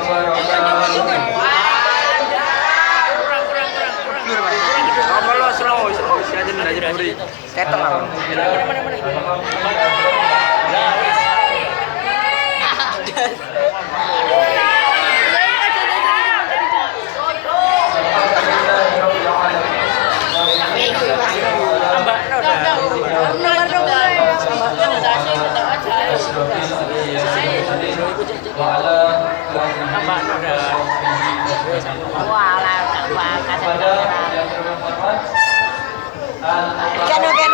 wabarakatuh. Apa lo slow si aja buri. Ketok lah.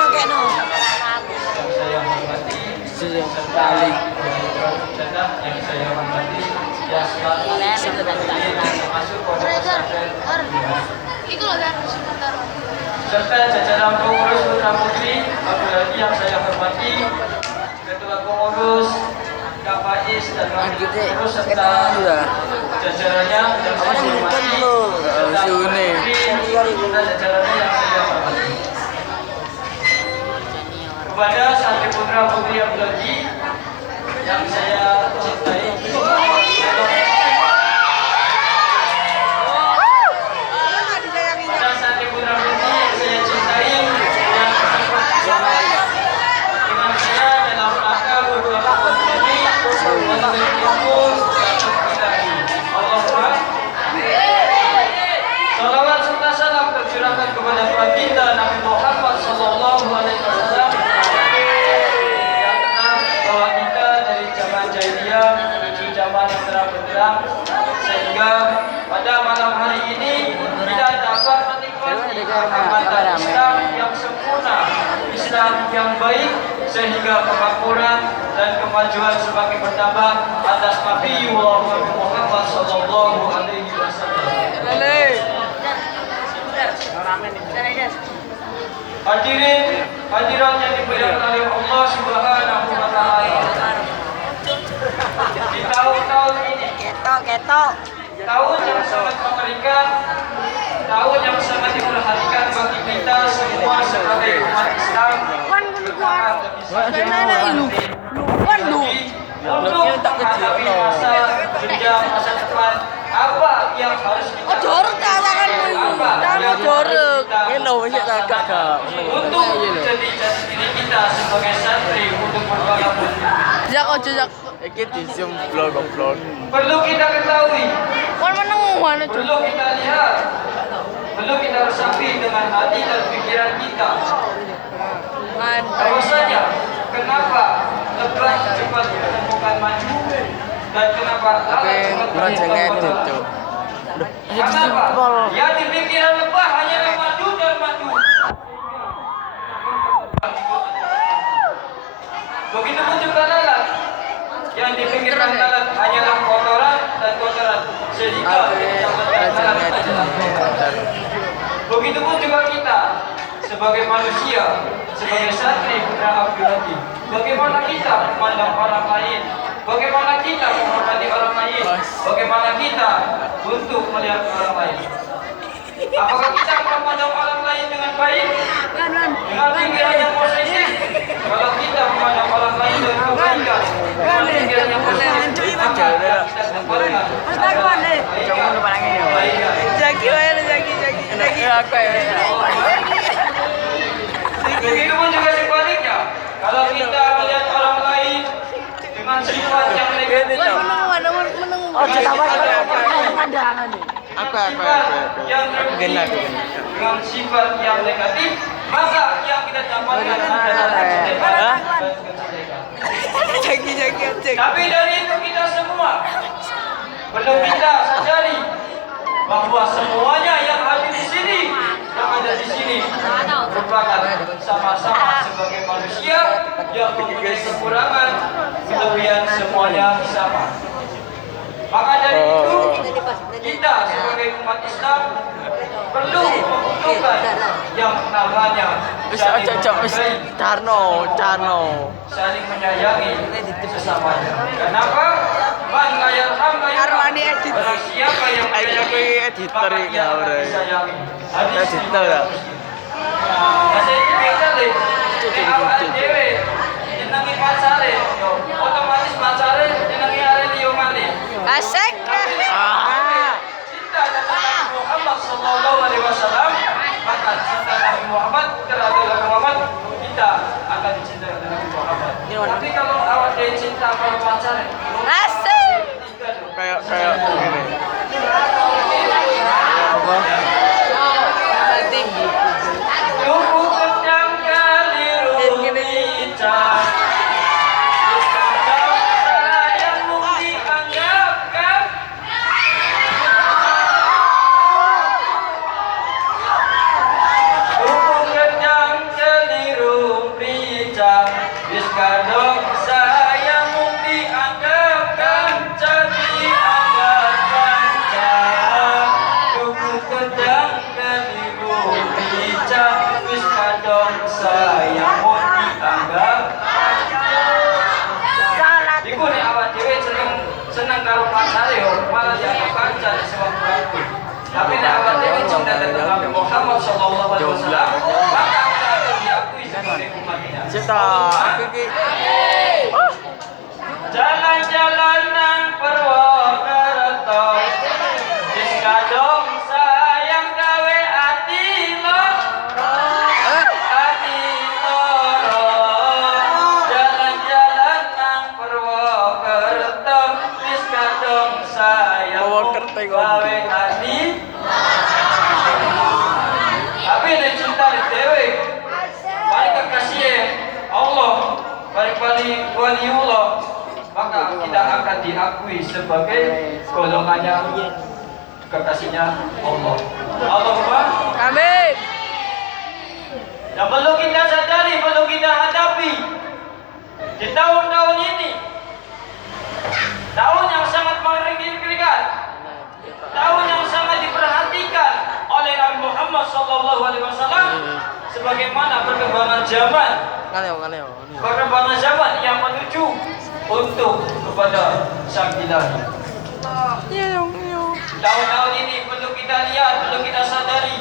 Keno. Balik. Yang saya hormati, yang selalu Itu loh kan sebentar. serta jajaran pengurus putra putri, apalagi yang saya hormati ketua pengurus, Kak Faiz dan wakil pengurus serta jajarannya yang saya hormati, serta putri serta jajarannya yang saya hormati. Kepada santri putra putri yang lagi yang saya cintai, pada santri putra putri yang saya cintai, yang bersama dengan saya dalam rangka beberapa ini untuk ilmu dan kita. Allahumma salawat serta salam tercurahkan kepada baginda Nabi Muhammad sallallahu alaihi wasallam yang tenang bahwa kita dari zaman jahiliyah menuju zaman yang terang benderang, sehingga pada malam hari ini kita dapat menikmati kehormatan Islam yang sempurna, Islam yang baik, sehingga kemakmuran dan kemajuan semakin bertambah atas Nabi Muhammad sallallahu alaihi wasallam. Hadirat yang dimuliakan oleh Allah Subhanahu wa taala. Di tahun-tahun ini, Ketok. tahun yang sangat mengerikan, tahun yang sangat diperhatikan bagi kita semua sebagai umat Islam. Untuk menghadapi masa dunia, masa depan, apa yang harus kita untuk jadi jati diri kita sebagai santri untuk berwalaupun perlu kita ketahui, perlu kita lihat, perlu kita resapi dengan hati dan pikiran kita. Bahwasanya kenapa lebah cepat menemukan maju dan kenapa lalat cepat menemukan korban. Kenapa? Ya di pikiran lebah hanyalah maju dan maju. Begitupun juga lalat. Yang di pikiran lalat hanyalah kotoran dan kotoran, sehingga begitupun juga kita sebagai manusia, sebagai santri putra Abdul. Bagaimana kita memandang orang lain? Bagaimana kita menghormati orang lain? Bagaimana kita untuk melihat orang lain? Apakah kita memandang orang lain dengan baik? Dengan pikiran yang positif? Kalau kita memandang orang lain dengan kebaikan, dengan pikiran yang positif, maka kita dapatkan begitu pun juga sebaliknya. Kalau kita melihat orang lain dengan sifat yang negatif, dengan sifat yang negatif, maka yang kita dapatkan adalah tapi dari itu kita semua perlu kita sadari bahwa semuanya yang hadir di sini, yang ada di sini merupakan sama-sama sebagai manusia yang mempunyai kekurangan, kelebihan semuanya sama. Maka dari itu kita sebagai umat Islam perlu membutuhkan yang namanya saling menyayangi sesamanya. Kenapa? Man la yarham la yarham. Barang siapa yang menyayangi, maka dia akan disayangi. Hadis riwayat Muslim. Nah, saya pikir deh, awak dewe jenengi pacare, otomatis pacare jenengi arek liyo malih. Asik. Tapi kalau pacaran. Asik. Kayak gini. Apa? Tinggi. Tubuh kencang kali rumica. Yang mungkin dianggapkan. Tubuh kencang kali rumica. Kadang saya mungkin dianggapkan jadi anggapan cara. Tubuh kencang kali rumica. Kadang saya mungkin dianggap. Salat. Iku nih awak cewek seneng karo pacar yo, malah dianggap pacar sewaktu-waktu. Tapi nek awak cewek cinta dengan Nabi Muhammad sallallahu alaihi wasallam, maka akan diakui sebagai umatnya. Cita, aku ki. Jalan-jalan nang Purwokerto, wis kadung sayang gawe ati lo. Ati loro. Jalan-jalan nang Purwokerto, wis kadung sayang Purwokerto iku gawe ati. Tapi nek cinta di dewe, paling kekasih Allah, paling waliullah, maka kita akan diakui sebagai golongannya kekasihnya Allah. Allahumma Amin. yang perlu kita sadari, perlu kita hadapi di tahun-tahun ini, tahun yang sangat mengerikan, tahun yang sangat diperhatikan oleh Nabi Muhammad SAW, sebagaimana perkembangan zaman, perkembangan zaman yang menuju untuk kepada sang ilahi. Tahun-tahun ini perlu kita lihat, perlu kita sadari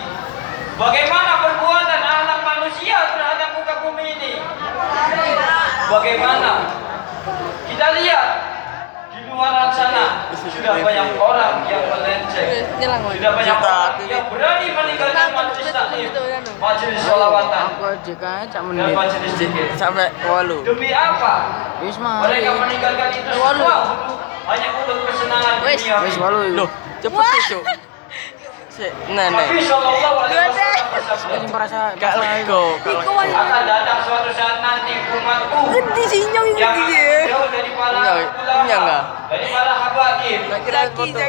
bagaimana perbuatan anak manusia terhadap muka bumi ini. Bagaimana kita lihat di luar sana sudah banyak orang yang melenceng, sudah banyak orang yang berani meninggalkan majelis taklim, majelis sholawatan, dan majelis zikir. Sampai 8. Demi apa? Mereka meninggalkan itu semua hanya untuk kesenangan dunia. Loh, cepet sih, Cuk. Sik, nenek. Nabi sallallahu alaihi wasallam bersabda, Gak lego. akan datang suatu saat nanti umatku yang akan jauh dari para ulama, dari para habaib,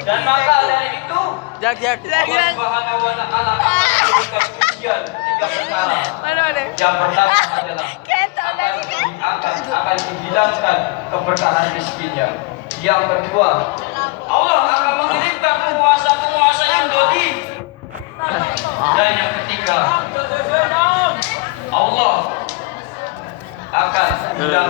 dan maka dari itu Jak. Allah Subhanahu wa taala akan memberikan ujian 3 perkara. Yang pertama adalah akan dihilangkan keberkahan miskinnya. Yang kedua